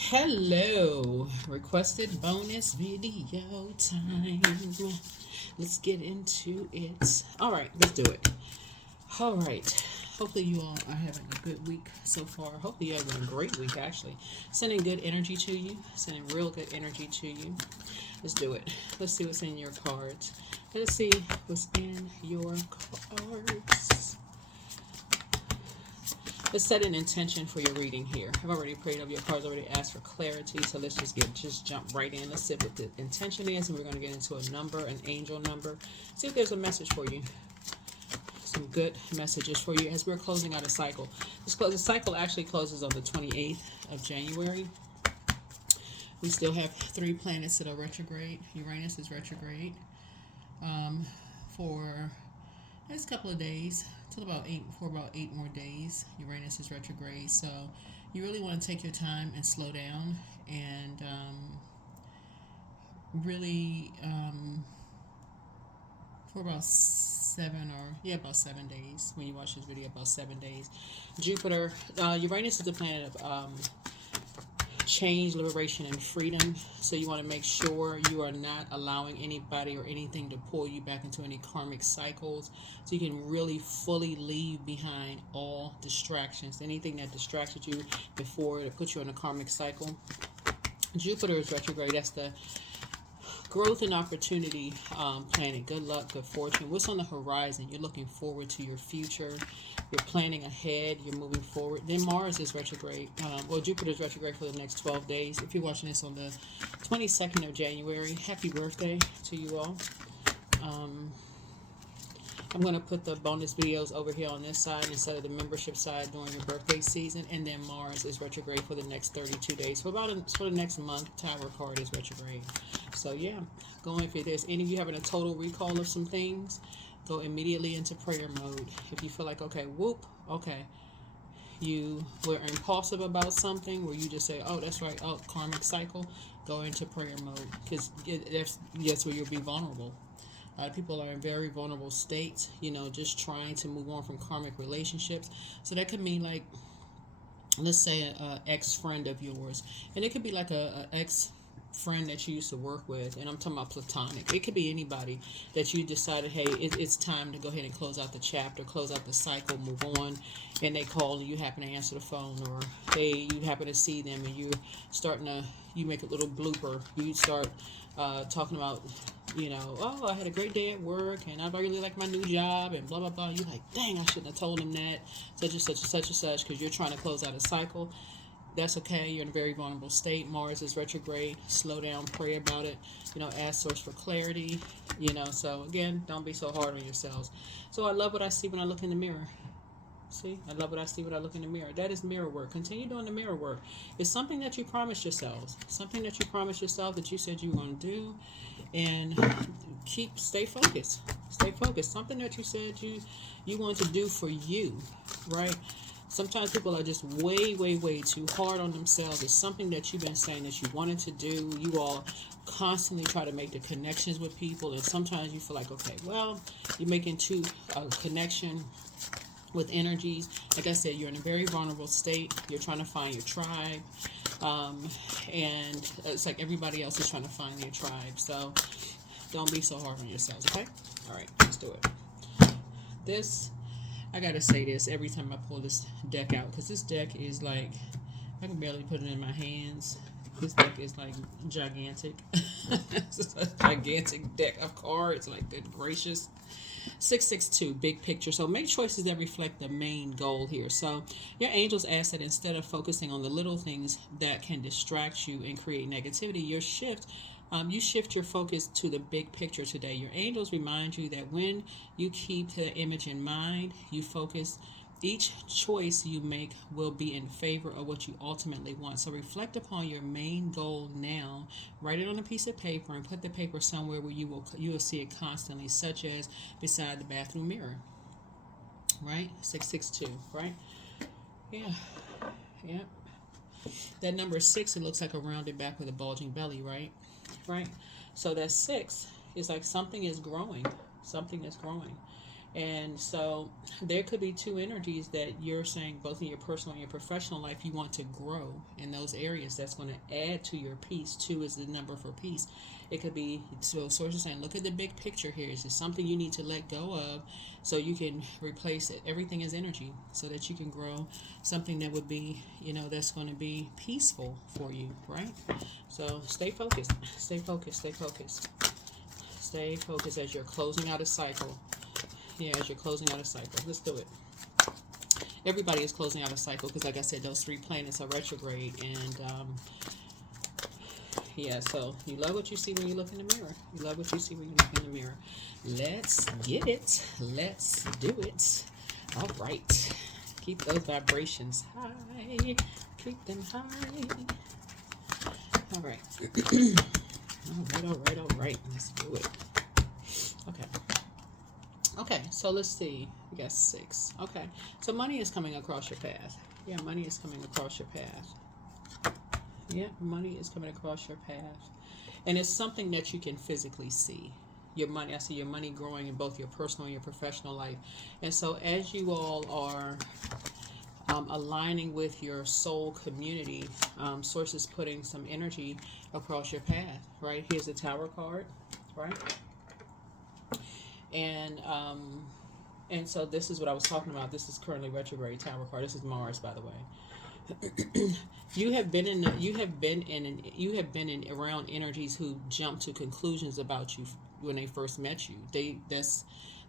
Hello, requested bonus video time. Let's get into it. All right, let's do it. All right. Hopefully you all are having a good week so far. Hopefully you're having a great week, actually. Sending good energy to you. Sending real good energy to you. Let's do it. Let's see what's in your cards. Let's see what's in your cards. Let's set an intention for your reading here. I've already prayed over your cards, already asked for clarity, so let's just jump right in. Let's see what the intention is, and we're going to get into a number, an angel number. See if there's a message for you. Some good messages for you as we're closing out a cycle. The cycle actually closes on the 28th of January. We still have 3 planets that are retrograde. Uranus is retrograde for the next couple of days, till about 8 more days. Uranus is retrograde, so you really want to take your time and slow down and really for about 7 days. When you watch this video, about 7 days. Jupiter, Uranus is the planet of change, liberation, and freedom. So you want to make sure you are not allowing anybody or anything to pull you back into any karmic cycles, so you can really fully leave behind all distractions, anything that distracted you before to put you in a karmic cycle. Jupiter is retrograde. That's the growth and opportunity planet. Good luck, good fortune. What's on the horizon? You're looking forward to your future. You're planning ahead. You're moving forward. Then Mars is retrograde. Jupiter is retrograde for the next 12 days. If you're watching this on the 22nd of January, happy birthday to you all. I'm going to put the bonus videos over here on this side instead of the membership side during your birthday season. And then Mars is retrograde for the next 32 days. For the next month, Tower card is retrograde. So yeah, if there's any of you having a total recall of some things, go immediately into prayer mode. If you feel like, you were impulsive about something where you just say, oh, that's right, karmic cycle, go into prayer mode, because that's where you'll be vulnerable. A lot of people are in very vulnerable states, just trying to move on from karmic relationships. So that could mean, like, let's say an ex-friend of yours, and it could be like a ex-friend that you used to work with, and I'm talking about platonic. It could be anybody that you decided, hey, it's time to go ahead and close out the chapter, close out the cycle, move on, and they call and you happen to answer the phone, or you happen to see them and you make a little blooper. You start talking about, I had a great day at work and I really like my new job and blah, blah, blah. You're like, dang, I shouldn't have told him that, such and such and such and such, because you're trying to close out a cycle. That's okay. You're in a very vulnerable state. Mars is retrograde. Slow down, pray about it. Ask source for clarity. So again, don't be so hard on yourselves. So I love what I see when I look in the mirror. See, I love what I see when I look in the mirror. That is mirror work. Continue doing the mirror work. It's something that you promised yourselves. Something that you promised yourself that you said you were going to do. And stay focused. Stay focused. Something that you said you want to do for you, right? Sometimes people are just way, way, way too hard on themselves. It's something that you've been saying that you wanted to do. You all constantly try to make the connections with people, and sometimes you feel like, you're making connection with energies. Like I said, you're in a very vulnerable state. You're trying to find your tribe, and it's like everybody else is trying to find their tribe. So don't be so hard on yourselves, okay? All right, let's do it. I gotta say this every time I pull this deck out, because this deck is like, I can barely put it in my hands. This deck is like gigantic. It's a gigantic deck of cards, like, good gracious. 662, big picture. So make choices that reflect the main goal here. So your angels ask that instead of focusing on the little things that can distract you and create negativity, you shift your focus to the big picture today. Your angels remind you that when you keep the image in mind, you focus, each choice you make will be in favor of what you ultimately want. So reflect upon your main goal now. Write it on a piece of paper and put the paper somewhere where you will see it constantly, such as beside the bathroom mirror. Right? 662, right? Yeah. Yeah. That number 6, it looks like a rounded back with a bulging belly, right? Right? So that 6 is like something is growing. Something is growing. And so there could be two energies that you're saying, both in your personal and your professional life, you want to grow in those areas. That's going to add to your peace. Two is the number for peace. It could be, so source is saying, look at the big picture here. Is it something you need to let go of so you can replace it? Everything is energy, so that you can grow something that would be, that's going to be peaceful for you, right? So stay focused, stay focused, stay focused. Stay focused as you're closing out a cycle. Yeah, as you're closing out a cycle. Let's do it. Everybody is closing out a cycle because, like I said, those 3 planets are retrograde. And, yeah, so you love what you see when you look in the mirror. You love what you see when you look in the mirror. Let's get it. Let's do it. All right. Keep those vibrations high. Keep them high. All right. All right. Let's do it. Okay. Okay, so let's see. We got 6. Okay, so money is coming across your path. Yeah, money is coming across your path. Yeah, money is coming across your path. And it's something that you can physically see. Your money, I see your money growing in both your personal and your professional life. And so as you all are aligning with your soul community, Source is putting some energy across your path, right? Here's the Tower card, right? And so this is what I was talking about. This is currently retrograde Tower card. This is Mars, by the way. You have been in around energies who jump to conclusions about you when they first met you.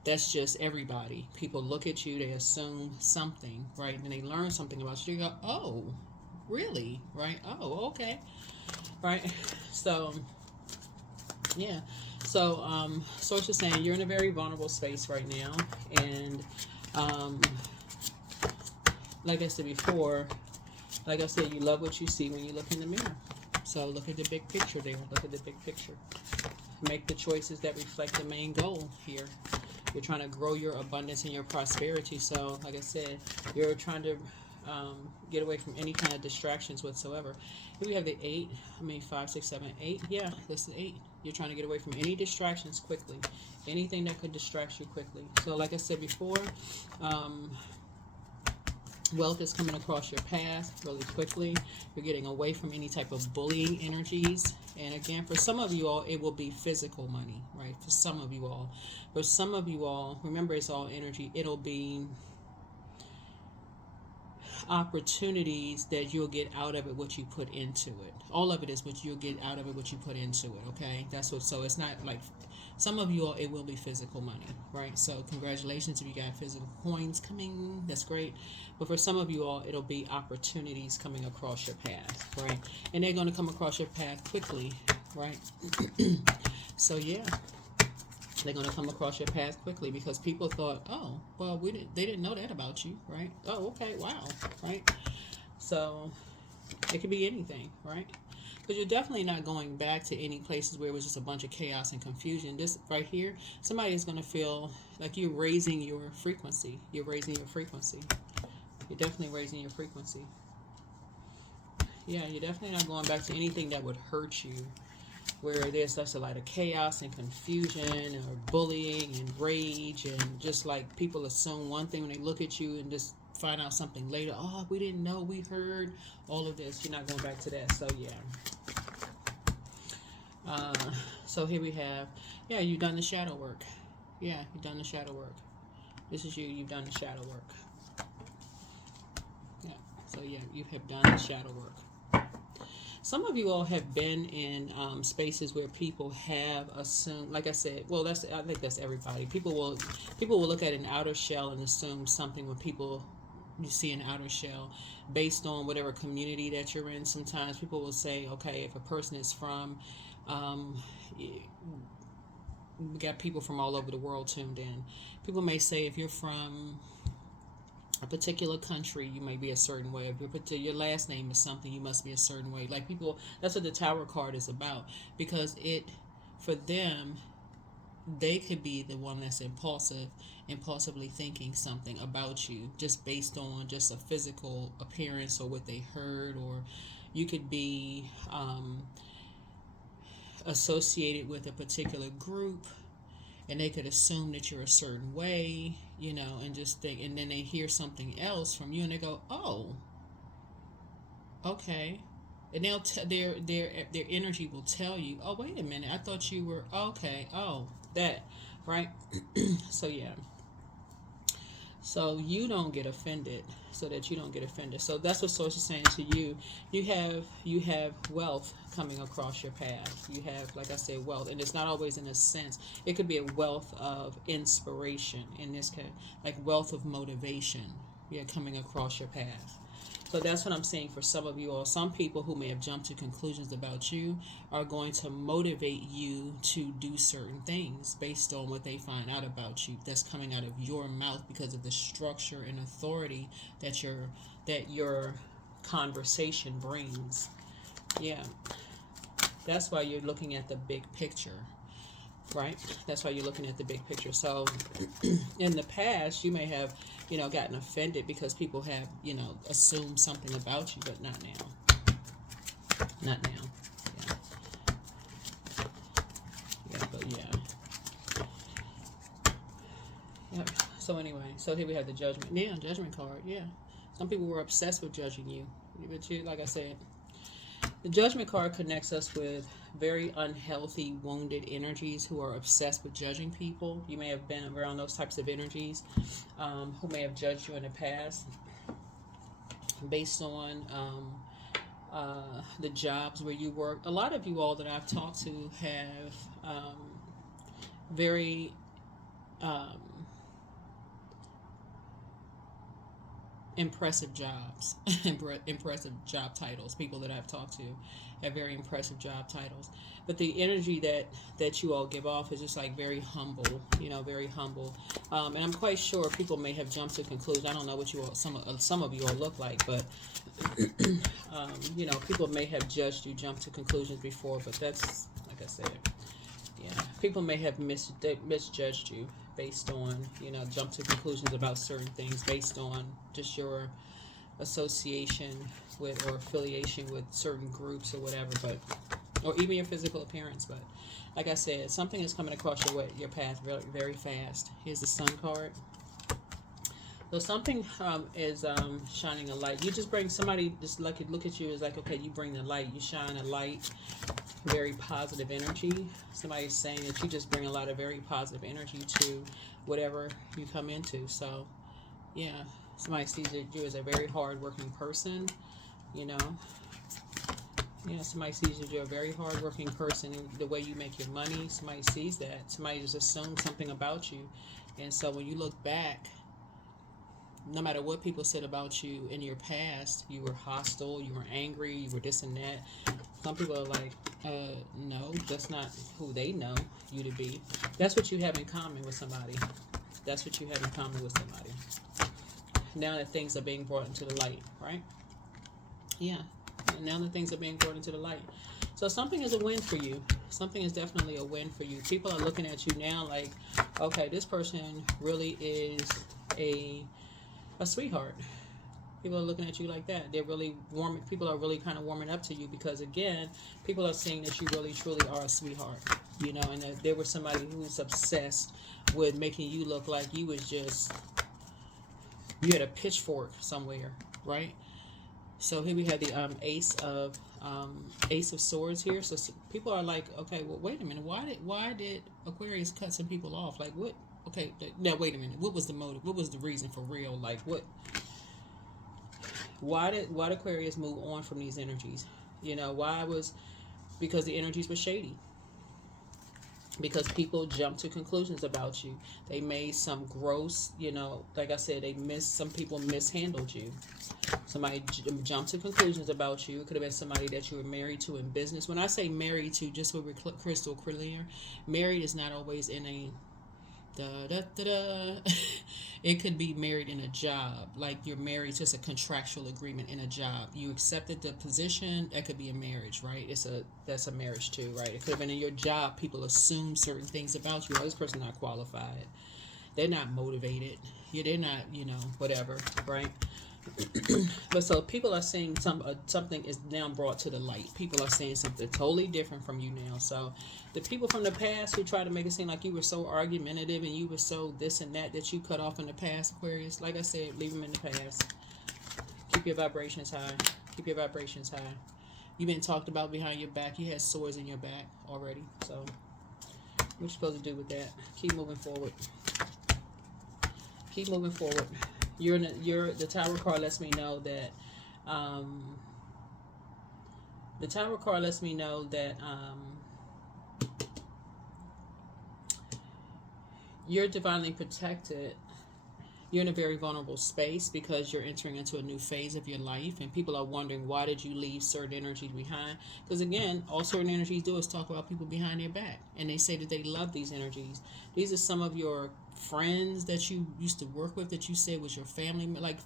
That's just everybody. People look at you, they assume something, right? And they learn something about you. They go, "Oh, really?" Right? "Oh, okay." Right? So, yeah. So, Source is saying you're in a very vulnerable space right now. And, like I said before, you love what you see when you look in the mirror. So look at the big picture there. Look at the big picture. Make the choices that reflect the main goal here. You're trying to grow your abundance and your prosperity. So, like I said, you're trying to get away from any kind of distractions whatsoever. Here we have the 8. 5, 6, 7, 8. Yeah, this is 8. You're trying to get away from any distractions quickly. Anything that could distract you quickly. So, like I said before, wealth is coming across your path really quickly. You're getting away from any type of bullying energies. And again, for some of you all, it will be physical money, right? For some of you all. For some of you all, remember it's all energy. It'll be opportunities that you'll get out of it what you put into it. All of it is what you'll get out of it what you put into it, okay? That's what. So it's not like some of you all, it will be physical money, right? So congratulations if you got physical coins coming. That's great. But for some of you all, it'll be opportunities coming across your path, right? And they're going to come across your path quickly, right? So yeah, they're going to come across your path quickly because people thought, oh, well, they didn't know that about you, right? Oh, okay, wow, right? So it could be anything, right? But you're definitely not going back to any places where it was just a bunch of chaos and confusion. This right here, somebody is going to feel like you're raising your frequency. You're raising your frequency. You're definitely raising your frequency. Yeah, you're definitely not going back to anything that would hurt you, where there's such a lot of chaos and confusion or bullying and rage, and just like people assume one thing when they look at you and just find out something later. Oh, we didn't know, we heard all of this. You're not going back to that. So yeah. So here we have, yeah, you've done the shadow work. Yeah, you've done the shadow work. This is you. You've done the shadow work. Yeah. So yeah, you have done the shadow work. Some of you all have been in spaces where people have assumed, like I said, well, I think that's everybody. People will look at an outer shell and assume something when you see an outer shell based on whatever community that you're in. Sometimes people will say, okay, if a person is from, we got people from all over the world tuned in. People may say if you're from a particular country, you may be a certain way. If your last name is something, you must be a certain way. Like people, that's what the Tower card is about. Because for them, they could be the one that's impulsively thinking something about you just based on just a physical appearance or what they heard. Or you could be associated with a particular group, and they could assume that you're a certain way, you know, and just think, and then they hear something else from you and they go, oh, okay. And their energy will tell you, oh, wait a minute, I thought you were okay. Oh, that, right? So yeah. So you don't get offended, so that you don't get offended. So that's what Source is saying to you. You have wealth coming across your path. You have, like I said, wealth, and it's not always in a sense. It could be a wealth of inspiration in this case, like wealth of motivation. Yeah, coming across your path. So that's what I'm saying for some of you all. Some people who may have jumped to conclusions about you are going to motivate you to do certain things based on what they find out about you. That's coming out of your mouth because of the structure and authority that your conversation brings. Yeah. That's why you're looking at the big picture. Right? That's why you're looking at the big picture. So in the past, you may have, gotten offended because people have, assumed something about you, but not now. Not now. Yeah. Yeah, but yeah. Yep. So anyway, so here we have the judgment. Yeah, judgment card. Yeah. Some people were obsessed with judging you. But you, like I said, the judgment card connects us with very unhealthy, wounded energies who are obsessed with judging people. You may have been around those types of energies who may have judged you in the past based on the jobs where you work. A lot of you all that I've talked to have very impressive jobs, impressive job titles. People that I've talked to have very impressive job titles, but the energy that you all give off is just like very humble, very humble. And I'm quite sure people may have jumped to conclusions. I don't know what you all, some of you all look like, but people may have judged you, jumped to conclusions before. But that's, like I said, yeah, people may have misjudged you based on, jump to conclusions about certain things based on just your association with or affiliation with certain groups or whatever, or even your physical appearance. But like I said, something is coming across your path very, very fast. Here's the Sun card. So something is shining a light. You just bring somebody, just like look at you, is like, okay, you bring the light, you shine a light, very positive energy. Somebody's saying that you just bring a lot of very positive energy to whatever you come into. So yeah, somebody sees you as a very hard-working person, Yeah, somebody sees that you're a very hard-working person, and the way you make your money, somebody sees that. Somebody just assumes something about you. And so when you look back, no matter what people said about you in your past, you were hostile, you were angry, you were this and that. Some people are like, no, that's not who they know you to be. That's what you have in common with somebody. That's what you have in common with somebody. Now that things are being brought into the light, right? Yeah. And now that things are being brought into the light. So something is a win for you. Something is definitely a win for you. People are looking at you now like, okay, this person really is a sweetheart. People are looking at you like that. They're really warming. People are really kind of warming up to you because, again, people are seeing that you really, truly are a sweetheart. And that there was somebody who's obsessed with making you look like you was just, you had a pitchfork somewhere, right? So here we have the Ace of Swords here. So people are like, okay, well, wait a minute. Why did Aquarius cut some people off? Like, what? Okay, now wait a minute. What was the motive? What was the reason for real? Like, what? Why did Aquarius move on from these energies? Because the energies were shady. Because people jumped to conclusions about you. They made some gross, like I said, some people mishandled you. Somebody jumped to conclusions about you. It could have been somebody that you were married to in business. When I say married to, just so we're crystal clear, married is not always in a it could be married in a job, like you're married, just a contractual agreement in a job. You accepted the position, that could be a marriage, right? That's a marriage too, right? It could have been in your job. People assume certain things about you. Oh, this person's not qualified. They're not motivated. Yeah, they're not, whatever, right? But so people are seeing something is now brought to the light. People are saying something totally different from you now. So the people from the past who tried to make it seem like you were so argumentative and you were so this and that you cut off in the past, Aquarius, like I said, leave them in the past. Keep your vibrations high. Keep your vibrations high. You've been talked about behind your back. You had sores in your back already. So what you supposed to do with that? Keep moving forward. Keep moving forward. The Tower card lets me know that the Tower card lets me know that you're divinely protected. You're in a very vulnerable space because you're entering into a new phase of your life, and people are wondering, why did you leave certain energies behind? Because again, all certain energies do is talk about people behind their back, and they say that they love these energies. These are some of your friends that you used to work with, that you said was your family. Like,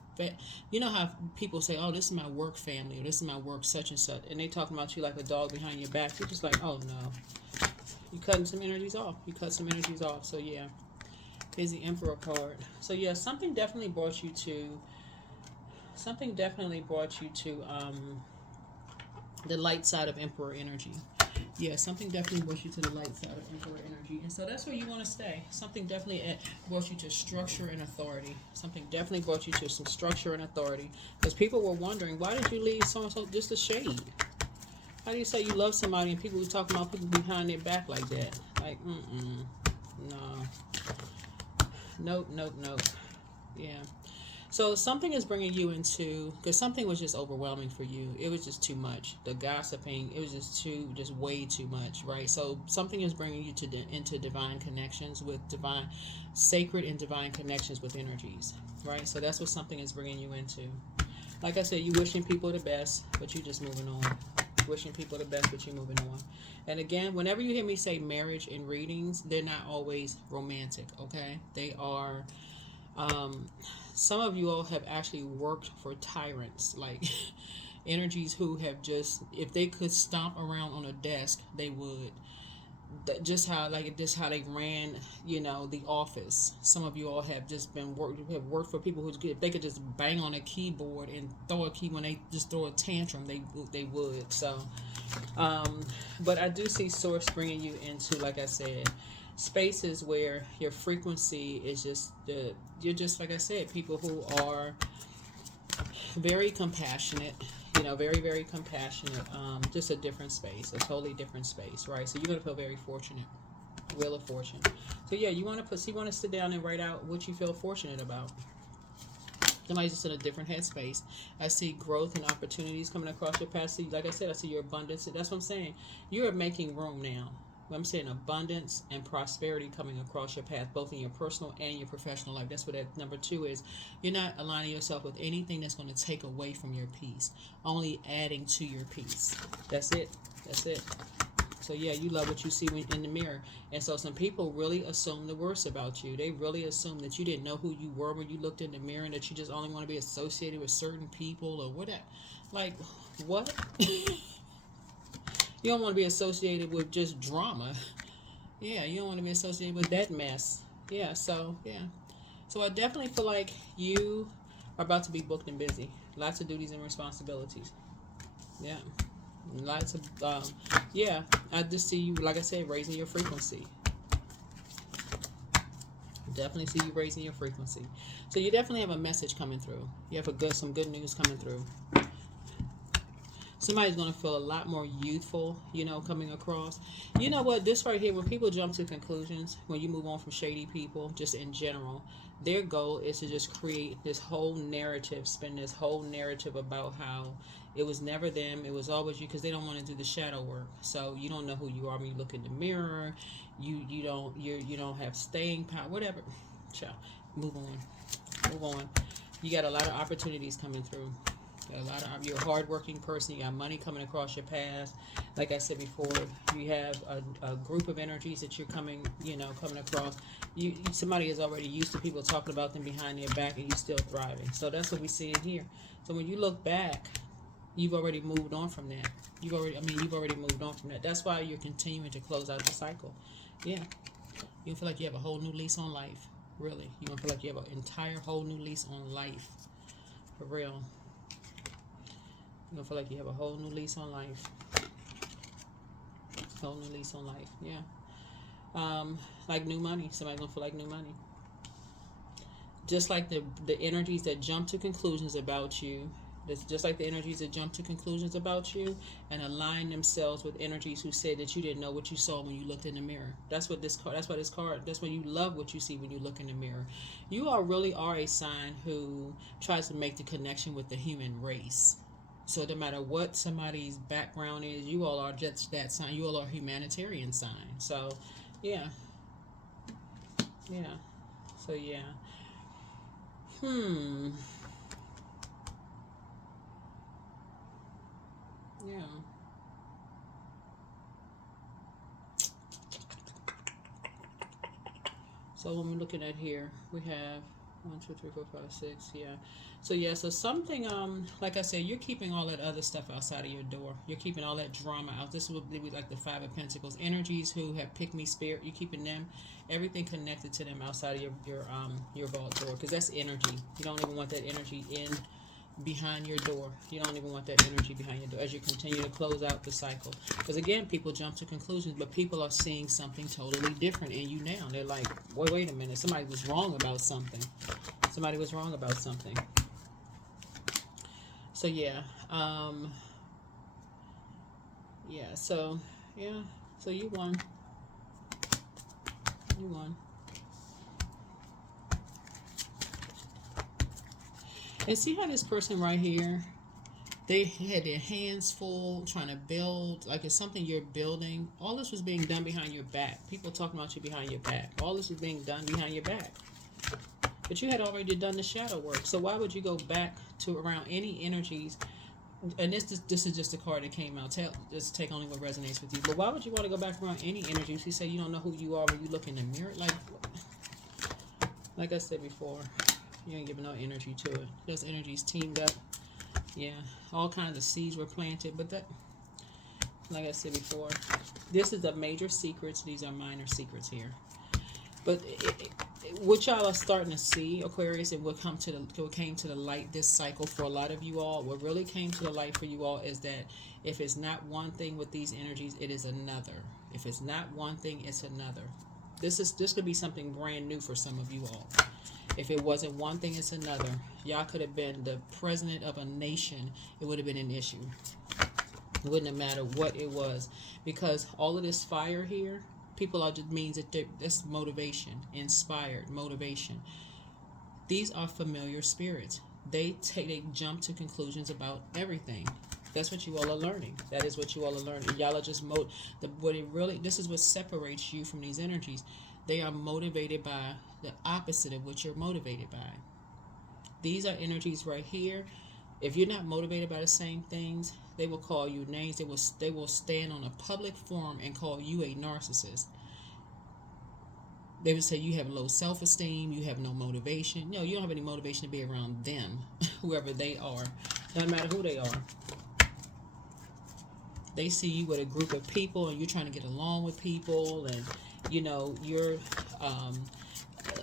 you know how people say, oh, this is my work family, or this is my work such and such, and they talking about you like a dog behind your back. You're just like, oh no, you cutting some energies off. You cut some energies off. So yeah. Here's the Emperor card. So yeah, something definitely brought you to the light side of Emperor energy. Yeah, something definitely brought you to the light side of Emperor energy. And so that's where you want to stay. Something definitely brought you to structure and authority. Something definitely brought you to some structure and authority. Because people were wondering, why did you leave so-and-so just a shade? How do you say you love somebody and people were talking about people behind their back like that? Like, no. Nope. Yeah. So something is bringing you into, because something was just overwhelming for you. It was just too much. The gossiping, it was just way too much, right? So something is bringing you into divine connections with sacred and divine connections with energies, right? So that's what something is bringing you into. Like I said, you wishing people the best, but you just moving on. Wishing people the best, but you're moving on. And again, whenever you hear me say marriage in readings, they're not always romantic, okay? They are, some of you all have actually worked for tyrants, like energies who have just, if they could stomp around on a desk, they would. Just how they ran, the office. Some of you all have just have worked for people who, if they could just bang on a keyboard and throw a key, when they just throw a tantrum, they would. So but I do see source bringing you into, like I said, spaces where your frequency is just you're just, like I said, people who are very compassionate, very, very compassionate. Just a different space, a totally different space, right? So you're going to feel very fortunate. Wheel of Fortune. So yeah, you want to sit down and write out what you feel fortunate about. Somebody's just in a different headspace. I see growth and opportunities coming across your path. See, like I said, I see your abundance. That's what I'm saying. You are making room now. I'm saying abundance and prosperity coming across your path, both in your personal and your professional life. That's what that number 2 is. You're not aligning yourself with anything that's going to take away from your peace, only adding to your peace. That's it. So yeah, you love what you see in the mirror. And so some people really assume the worst about you. They really assume that you didn't know who you were when you looked in the mirror, and that you just only want to be associated with certain people or whatever. Like, what? You don't want to be associated with just drama. Yeah, you don't want to be associated with that mess. Yeah, so I definitely feel like you are about to be booked and busy. Lots of duties and responsibilities. Yeah. Lots of, I just see you, like I said, raising your frequency. Definitely see you raising your frequency. So you definitely have a message coming through. You have some good news coming through. Somebody's going to feel a lot more youthful, coming across. You know what? This right here, when people jump to conclusions, when you move on from shady people, just in general, their goal is to just create this whole narrative, spin this whole narrative about how it was never them, it was always you, because they don't want to do the shadow work. So you don't know who you are when you look in the mirror. You don't have staying power, whatever. Child, move on. You got a lot of opportunities coming through. You're a hardworking person. You got money coming across your path. Like I said before, you have a group of energies that you're coming across. Somebody is already used to people talking about them behind their back, and you're still thriving. So that's what we see in here. So when you look back, you've already moved on from that. You've already moved on from that. That's why you're continuing to close out the cycle. Yeah, you feel like you have a whole new lease on life. Really, you're gonna feel like you have an entire whole new lease on life. For real. You're gonna feel like you have a whole new lease on life. Whole new lease on life. Yeah. Like new money. Somebody's gonna feel like new money. Just like the energies that jump to conclusions about you. Just like the energies that jump to conclusions about you and align themselves with energies who said that you didn't know what you saw when you looked in the mirror. That's what this card. That's why this card. That's why you love what you see when you look in the mirror. You really are a sign who tries to make the connection with the human race. So no matter what somebody's background is, you all are just that sign. You all are humanitarian sign. So, yeah. So yeah. Yeah. So when we're looking at here, we have 1, 2, 3, 4, 5, 6. Yeah. So yeah. So something. Like I said, you're keeping all that other stuff outside of your door. You're keeping all that drama out. This would be like the Five of Pentacles. Energies who have pick me spirit. You're keeping them. Everything connected to them outside of your vault door, because that's energy. You don't even want that energy in behind your door. You don't even want that energy behind your door as you continue to close out the cycle. Because again, people jump to conclusions, but people are seeing something totally different in you now. They're like, wait a minute, somebody was wrong about something. Somebody was wrong about something. So yeah. So you won. You won. And see how this person right here, they had their hands full trying to build, like it's something you're building. All this was being done behind your back. People talking about you behind your back. All this was being done behind your back. But you had already done the shadow work. So why would you go back to around any energies? And this is just a card that came out. Just take only what resonates with you. But why would you want to go back around any energies? You say you don't know who you are when you look in the mirror. Like I said before, you ain't giving no energy to it. Those energies teamed up. Yeah, all kinds of seeds were planted. But that, like I said before, this is the major secrets. These are minor secrets here. But what y'all are starting to see, Aquarius, and what came to the light this cycle for a lot of you all, what really came to the light for you all is that if it's not one thing with these energies, it is another. If it's not one thing, it's another. This could be something brand new for some of you all. If it wasn't one thing, it's another. Y'all could have been the president of a nation. It would have been an issue. It wouldn't have mattered what it was. Because all of this fire here, people are just means that that's motivation, inspired motivation. These are familiar spirits. They jump to conclusions about everything. That's what you all are learning. That is what you all are learning. Y'all are just this is what separates you from these energies. They are motivated by the opposite of what you're motivated by. These are energies right here. If you're not motivated by the same things, they will call you names. They will stand on a public forum and call you a narcissist. They would say you have low self-esteem, you have no motivation. No, you don't have any motivation to be around them, whoever they are. Doesn't matter who they are. They see you with a group of people and you're trying to get along with people, and you're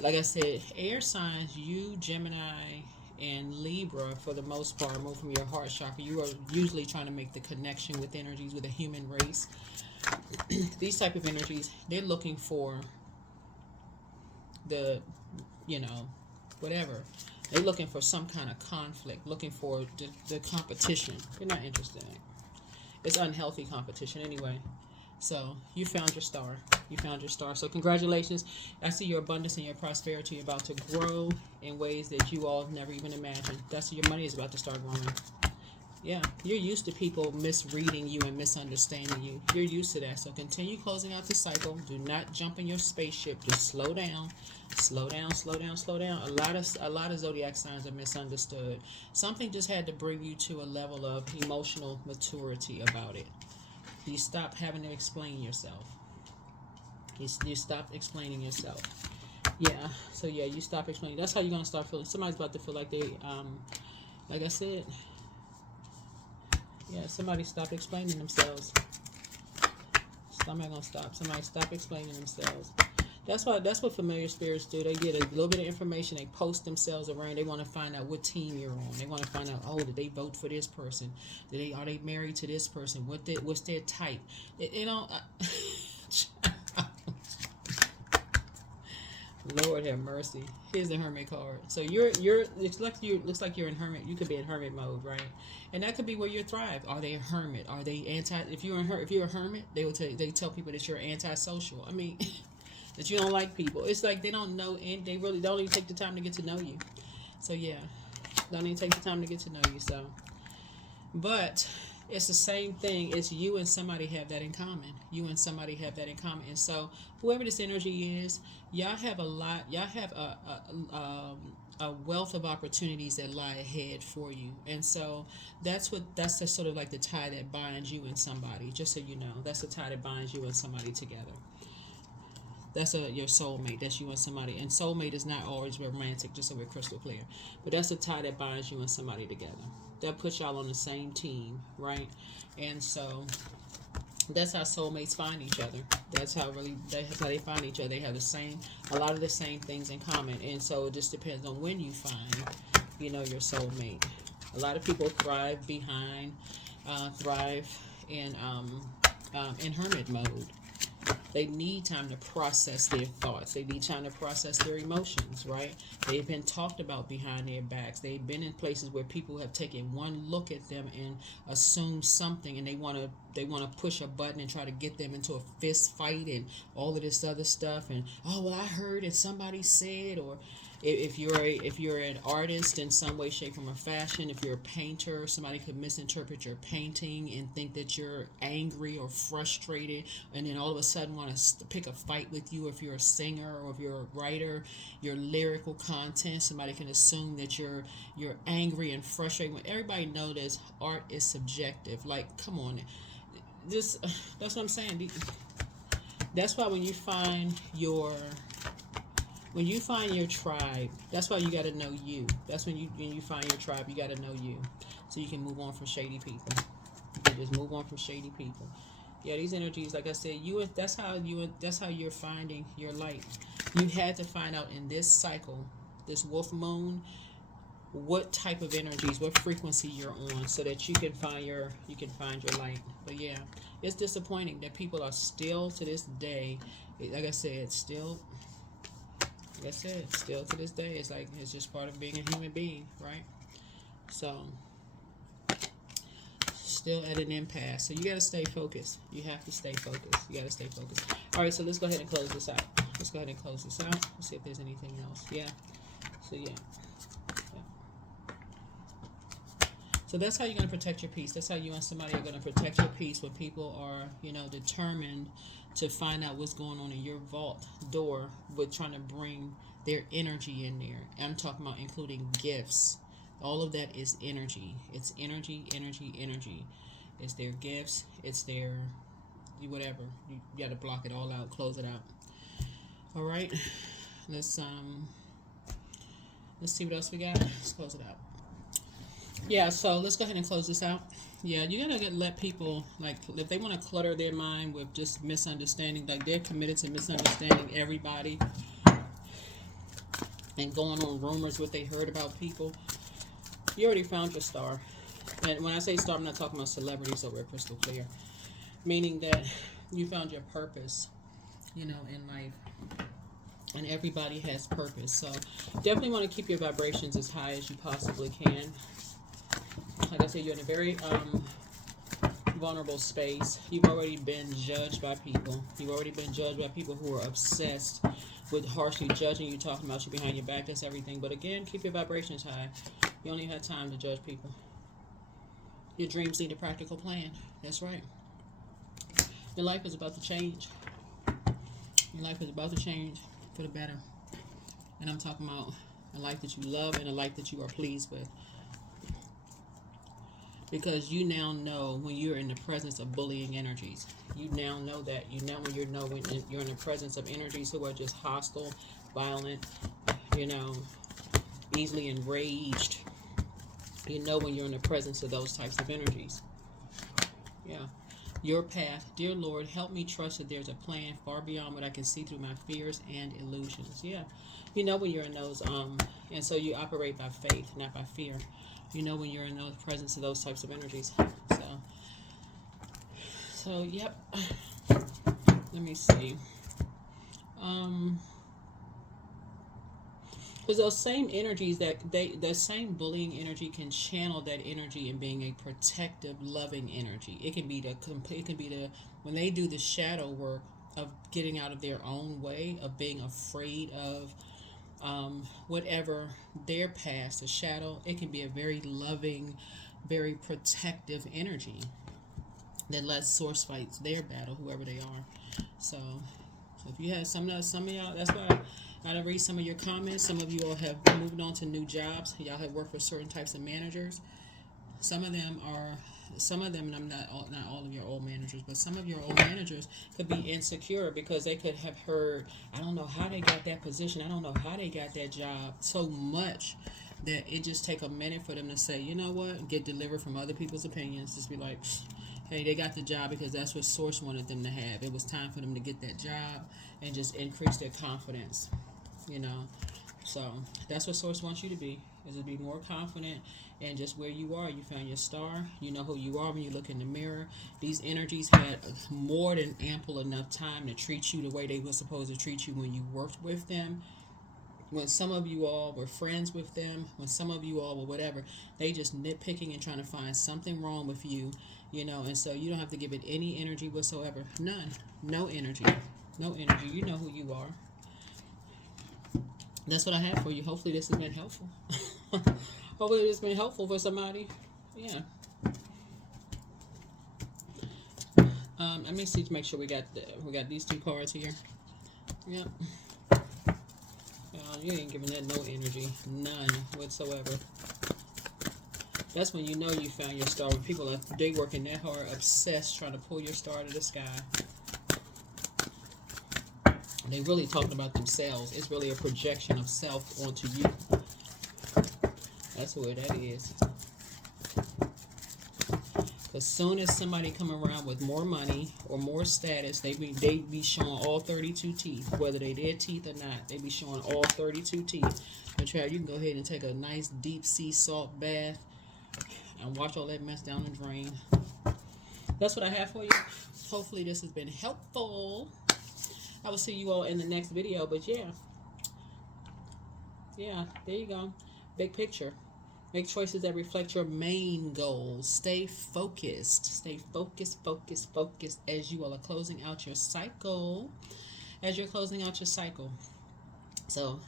like I said, air signs, you, Gemini, and Libra, for the most part, move from your heart chakra. You are usually trying to make the connection with energies with the human race. These type of energies, they're looking for the, whatever. They're looking for some kind of conflict, looking for the competition. You're not interested in it. It's unhealthy competition anyway. So you found your star. You found your star. So congratulations. I see your abundance and your prosperity about to grow in ways that you all have never even imagined. That's your money is about to start growing. Yeah, you're used to people misreading you and misunderstanding you. You're used to that. So continue closing out the cycle. Do not jump in your spaceship. Just slow down. Slow down, slow down, slow down. A lot of zodiac signs are misunderstood. Something just had to bring you to a level of emotional maturity about it. You stop having to explain yourself. You stop explaining yourself. Yeah. So yeah, you stop explaining. That's how you're gonna start feeling. Somebody's about to feel like they, like I said. Yeah, somebody stop explaining themselves. Somebody gonna stop. Somebody stop explaining themselves. That's what familiar spirits do. They get a little bit of information. They post themselves around. They want to find out what team you're on. They want to find out, oh, did they vote for this person? Are they married to this person? What's their type? You know. Lord have mercy. Here's the Hermit card. So looks like you're in hermit. You could be in hermit mode, right? And that could be where you thrive. Are they a hermit? Are they anti? If you're a hermit, they tell people that you're antisocial. I mean, that you don't like people. It's like they don't know, and they really don't even take the time to get to know you. So yeah, don't even take the time to get to know you. So, but it's the same thing. It's you and somebody have that in common. You and somebody have that in common. And so whoever this energy is, y'all have a lot. Y'all have a wealth of opportunities that lie ahead for you. And so that's the sort of like the tie that binds you and somebody. Just so you know, that's the tie that binds you and somebody together. That's your soulmate. That's you and somebody. And soulmate is not always romantic, just so we're crystal clear. But that's the tie that binds you and somebody together. That puts y'all on the same team, right? And so that's how soulmates find each other. That's how they find each other. They have a lot of the same things in common. And so it just depends on when you find, your soulmate. A lot of people thrive in hermit mode. They need time to process their thoughts. They need time to process their emotions, right? They've been talked about behind their backs. They've been in places where people have taken one look at them and assumed something, and they want to push a button and try to get them into a fist fight and all of this other stuff. And oh, well, I heard and somebody said, or if you're an artist in some way, shape, form, or fashion, if you're a painter, somebody could misinterpret your painting and think that you're angry or frustrated, and then all of a sudden want to pick a fight with you. If you're a singer or if you're a writer, your lyrical content, somebody can assume that you're angry and frustrated. When everybody knows that art is subjective. Like, come on, that's what I'm saying. That's why when you find your tribe, that's why you got to know you. That's when you find your tribe, you got to know you, so you can move on from shady people. You can just move on from shady people. Yeah, these energies, like I said, that's how you're finding your light. You had to find out in this cycle, this wolf moon, what type of energies, what frequency you're on, so that you can find your light. But yeah, it's disappointing that people are still to this day, like I said, still to this day, it's just part of being a human being, right? So, still at an impasse. So you got to stay focused. You have to stay focused. You got to stay focused. All right, so let's go ahead and close this out. Let's see if there's anything else. Yeah. So yeah. So that's how you're going to protect your peace. That's how you and somebody are going to protect your peace when people are, determined to find out what's going on in your vault door with trying to bring their energy in there. I'm talking about including gifts. All of that is energy. It's energy. It's their gifts. It's their whatever. You got to block it all out. Close it out. All right. Let's see what else we got. Let's close it out. Yeah, so let's go ahead and close this out. Yeah, you gotta let people, like, if they want to clutter their mind with just misunderstanding, like they're committed to misunderstanding everybody and going on rumors what they heard about people. You already found your star. And when I say star, I'm not talking about celebrities, so we're crystal clear. Meaning that you found your purpose, in life. And everybody has purpose. So definitely want to keep your vibrations as high as you possibly can. Like I said, you're in a very vulnerable space. You've already been judged by people. You've already been judged by people who are obsessed with harshly judging you, talking about you behind your back. That's everything. But again, keep your vibrations high. You only have time to judge people. Your dreams need a practical plan. That's right. Your life is about to change. Your life is about to change for the better. And I'm talking about a life that you love and a life that you are pleased with. Because you now know when you're in the presence of bullying energies. You now know that. You know when you're in the presence of energies who are just hostile, violent, easily enraged. You know when you're in the presence of those types of energies. Yeah. your path. Dear Lord, help me trust that there's a plan far beyond what I can see through my fears and illusions. Yeah. You know when you're in those, and so you operate by faith, not by fear. You know when you're in those presence of those types of energies. So yep. Let me see. Because those same energies the same bullying energy can channel that energy in being a protective, loving energy. It can be when they do the shadow work of getting out of their own way, of being afraid of whatever their past, the shadow. It can be a very loving, very protective energy that lets source fight their battle, whoever they are. So if you have some of y'all, that's why I gotta read some of your comments. Some of you all have moved on to new jobs. Y'all have worked for certain types of managers. Some of them, and I'm not all of your old managers, but some of your old managers could be insecure because they could have heard, I don't know how they got that position, I don't know how they got that job, so much that it just take a minute for them to say, you know what, get delivered from other people's opinions. Just be like, hey, they got the job because that's what Source wanted them to have. It was time for them to get that job and just increase their confidence, you know. So that's what Source wants you to be, is to be more confident in just where you are. You found your star. You know who you are when you look in the mirror. These energies had more than ample enough time to treat you the way they were supposed to treat you when you worked with them. When some of you all were friends with them, when some of you all were whatever, they just nitpicking and trying to find something wrong with you, you know, and so you don't have to give it any energy whatsoever. None. No energy. No energy. You know who you are. That's what I have for you. Hopefully this has been helpful. Hopefully this has been helpful for somebody. Yeah. Let me see to make sure we got these two cards here. Yep. You ain't giving that no energy. None whatsoever. That's when you know you found your star. When people they working that hard, obsessed, trying to pull your star to the sky. They really talking about themselves. It's really a projection of self onto you. That's what that is. As soon as somebody come around with more money or more status, they be showing all 32 teeth, whether they their teeth or not. They be showing all 32 teeth. But Trav, you can go ahead and take a nice deep sea salt bath and watch all that mess down the drain. That's what I have for you. Hopefully this has been helpful. I will see you all in the next video. But yeah, there you go. Big picture. Make choices that reflect your main goals. Stay focused. Stay focused, focused as you all are closing out your cycle. As you're closing out your cycle. So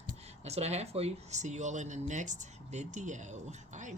that's what I have for you. See you all in the next video. Bye.